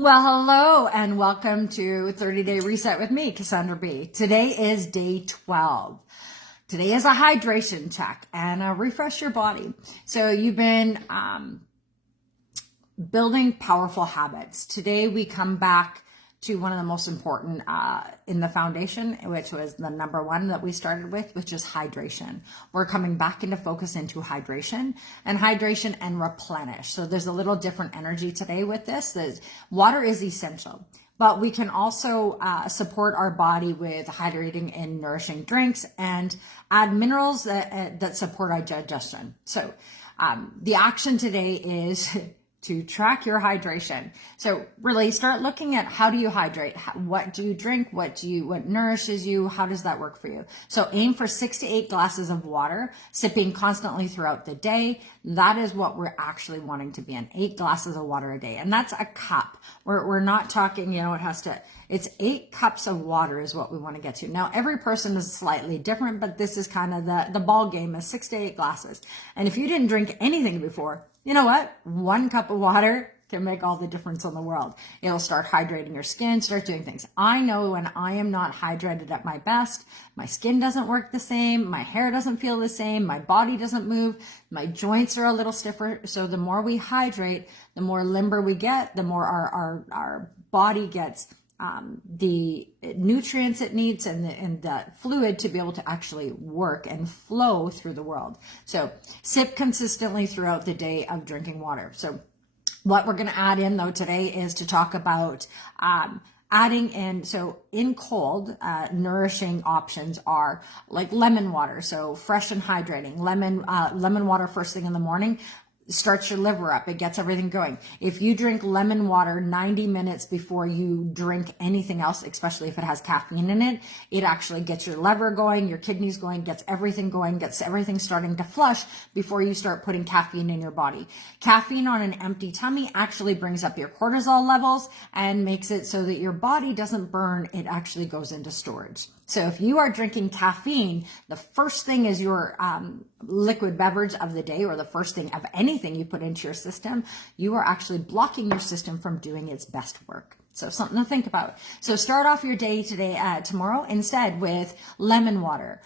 Well, hello and welcome to 30-Day Reset with me, Cassandra B. Today is day 12. Today is a hydration check and a refresh your body. So you've been building powerful habits. Today we come back to one of the most important in the foundation, which was the number one that we started with, which is hydration. We're coming back into focus into hydration and replenish. So there's a little different energy today with this. Water is essential, but we can also support our body with hydrating and nourishing drinks and add minerals that support our digestion. So the action today is to track your hydration. So really start looking at how do you hydrate? What do you drink? What nourishes you? How does that work for you? So aim for 6 to 8 glasses of water, sipping constantly throughout the day. That is what we're actually wanting to be in, 8 glasses of water a day. And that's a cup. We're not talking, it's 8 cups of water is what we want to get to. Now, every person is slightly different, but this is kind of the ball game is 6 to 8 glasses. And if you didn't drink anything before, you know what? 1 cup of water can make all the difference in the world. It'll start hydrating your skin, start doing things. I know when I am not hydrated at my best, my skin doesn't work the same, my hair doesn't feel the same, my body doesn't move, my joints are a little stiffer. So the more we hydrate, the more limber we get, the more our body gets the nutrients it needs and the fluid to be able to actually work and flow through the world. So sip consistently throughout the day of drinking water. So what we're going to add in though today is to talk about adding in, so in cold, nourishing options are like lemon water. So fresh and hydrating. Lemon water first thing in the morning starts your liver up. It gets everything going. If you drink lemon water 90 minutes before you drink anything else, especially if it has caffeine in it, it actually gets your liver going, your kidneys going, gets everything going, gets everything starting to flush before you start putting caffeine in your body. Caffeine on an empty tummy actually brings up your cortisol levels and makes it so that your body doesn't burn. It actually goes into storage. So if you are drinking caffeine, the first thing is your liquid beverage of the day, or the first thing of anything you put into your system, you are actually blocking your system from doing its best work. So something to think about. So start off your day tomorrow instead with lemon water.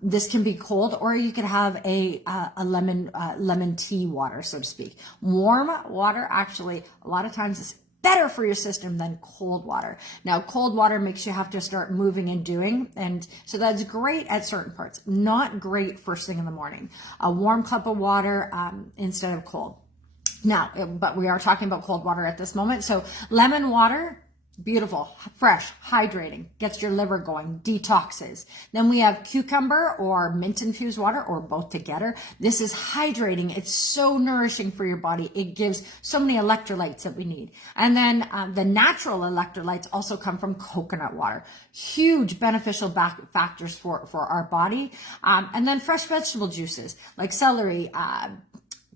This can be cold, or you could have a lemon tea water, so to speak. Warm water actually a lot of times is better for your system than cold water. Now, cold water makes you have to start moving and doing, and so that's great at certain parts, not great first thing in the morning. A warm cup of water instead of cold. Now, but we are talking about cold water at this moment. So lemon water, beautiful, fresh, hydrating, gets your liver going, detoxes. Then we have cucumber or mint infused water, or both together. This is hydrating. It's so nourishing for your body. It gives so many electrolytes that we need. And then the natural electrolytes also come from coconut water. Huge beneficial factors for our body. And then fresh vegetable juices like celery,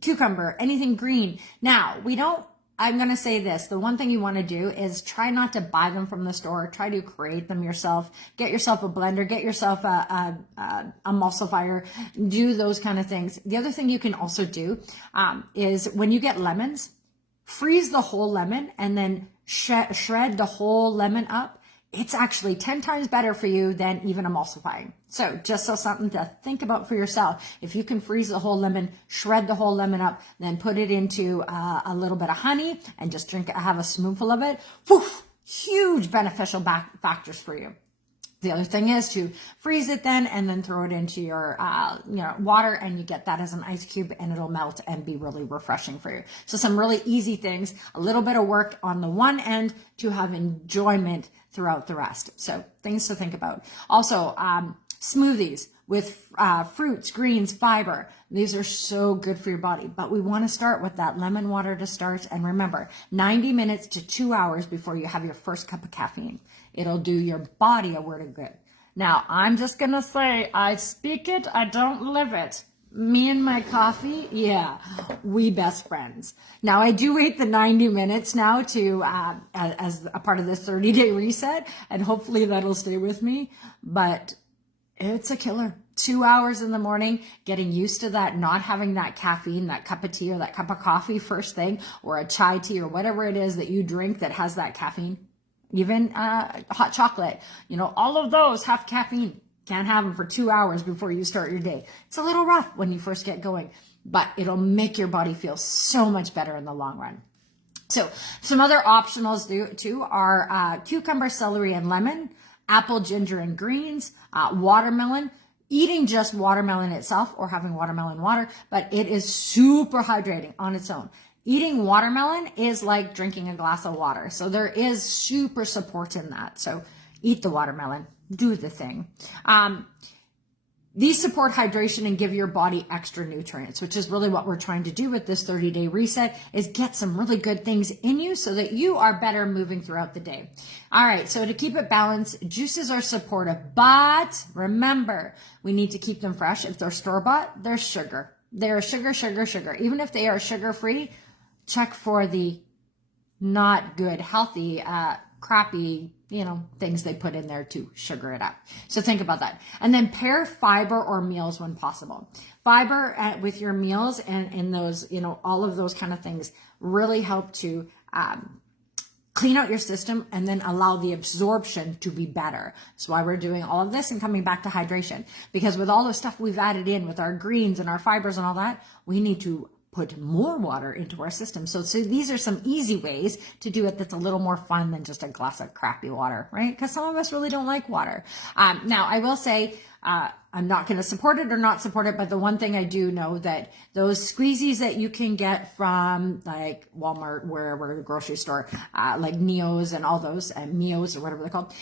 cucumber, anything green. Now, I'm going to say this. The one thing you want to do is try not to buy them from the store. Try to create them yourself. Get yourself a blender. Get yourself a emulsifier. Do those kind of things. The other thing you can also do is when you get lemons, freeze the whole lemon and then shred the whole lemon up. It's actually 10 times better for you than even emulsifying. So just something to think about for yourself. If you can freeze the whole lemon, shred the whole lemon up, then put it into a little bit of honey and just have a spoonful of it. Woof, huge beneficial factors for you. The other thing is to freeze it then and then throw it into your water, and you get that as an ice cube, and it'll melt and be really refreshing for you. So some really easy things, a little bit of work on the one end to have enjoyment throughout the rest. So things to think about. Also, smoothies with fruits, greens, fiber. These are so good for your body, but we want to start with that lemon water to start. And remember, 90 minutes to 2 hours before you have your first cup of caffeine. It'll do your body a world of good. Now, I'm just going to say, I speak it, I don't live it. Me and my coffee, yeah, we best friends. Now, I do wait the 90 minutes now to as a part of this 30-day reset, and hopefully that'll stay with me, but it's a killer. 2 hours in the morning, getting used to that, not having that caffeine, that cup of tea or that cup of coffee first thing, or a chai tea or whatever it is that you drink that has that caffeine, even hot chocolate, all of those have caffeine. Can't have them for 2 hours before you start your day. It's a little rough when you first get going, but it'll make your body feel so much better in the long run. So some other optionals too are cucumber, celery, and lemon, apple, ginger, and greens, watermelon, eating just watermelon itself or having watermelon water, but it is super hydrating on its own. Eating watermelon is like drinking a glass of water. So there is super support in that. So eat the watermelon, do the thing. These support hydration and give your body extra nutrients, which is really what we're trying to do with this 30-day reset, is get some really good things in you so that you are better moving throughout the day. All right, so to keep it balanced, juices are supportive, but remember, we need to keep them fresh. If they're store-bought, they're sugar. They're sugar, sugar, sugar. Even if they are sugar-free, check for the not good, healthy, crappy, things they put in there to sugar it up. So think about that. And then pair fiber or meals when possible. Fiber with your meals and those, all of those kind of things really help to clean out your system and then allow the absorption to be better. That's why we're doing all of this and coming back to hydration. Because with all the stuff we've added in with our greens and our fibers and all that, we need to put more water into our system. So these are some easy ways to do it that's a little more fun than just a glass of crappy water, right? Because some of us really don't like water. Now, I will say, I'm not going to support it or not support it, but the one thing I do know that those squeezies that you can get from like Walmart, wherever, the grocery store, like Neos and all those, Meos or whatever they're called,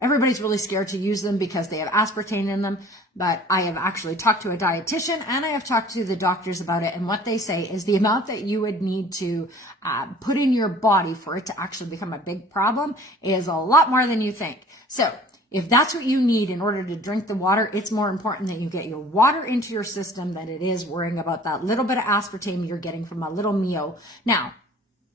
everybody's really scared to use them because they have aspartame in them, but I have actually talked to a dietitian and I have talked to the doctors about it, and what they say is the amount that you would need to put in your body for it to actually become a big problem is a lot more than you think. So if that's what you need in order to drink the water, it's more important that you get your water into your system than it is worrying about that little bit of aspartame you're getting from a little Mio. Now,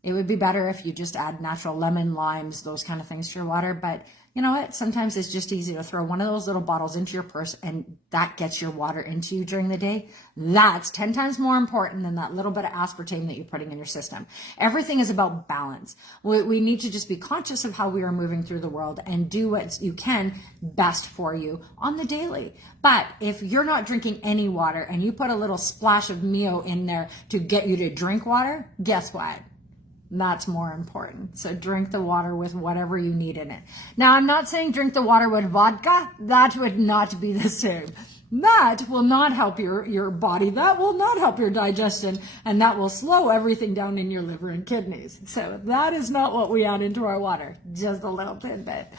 it would be better if you just add natural lemon, limes, those kind of things to your water, but you know what? Sometimes it's just easy to throw one of those little bottles into your purse and that gets your water into you during the day. That's 10 times more important than that little bit of aspartame that you're putting in your system. Everything is about balance. We need to just be conscious of how we are moving through the world and do what you can best for you on the daily. But if you're not drinking any water and you put a little splash of Mio in there to get you to drink water, guess what? That's more important. So drink the water with whatever you need in it. Now, I'm not saying drink the water with vodka. That would not be the same. That will not help your body. That will not help your digestion. And that will slow everything down in your liver and kidneys. So that is not what we add into our water. Just a little tidbit.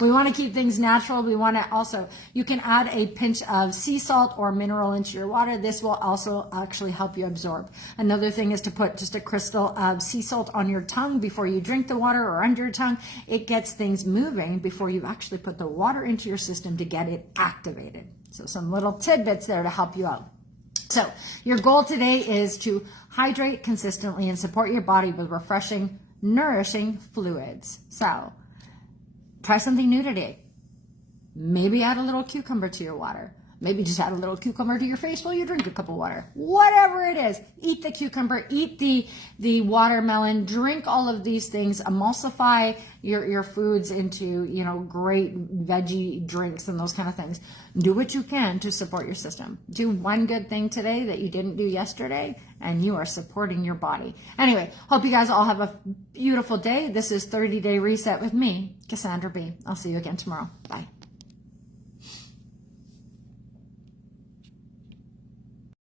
We want to keep things natural. We want to also, you can add a pinch of sea salt or mineral into your water. This will also actually help you absorb. Another thing is to put just a crystal of sea salt on your tongue before you drink the water or under your tongue. It gets things moving before you actually put the water into your system to get it activated. So some little tidbits there to help you out. So your goal today is to hydrate consistently and support your body with refreshing, nourishing fluids. So try something new today. Maybe add a little cucumber to your water. Maybe just add a little cucumber to your face while you drink a cup of water. Whatever it is, eat the cucumber, eat the watermelon, drink all of these things, emulsify your foods into, great veggie drinks and those kind of things. Do what you can to support your system. Do one good thing today that you didn't do yesterday, and you are supporting your body. Anyway, hope you guys all have a beautiful day. This is 30-Day Reset with me, Cassandra B. I'll see you again tomorrow. Bye.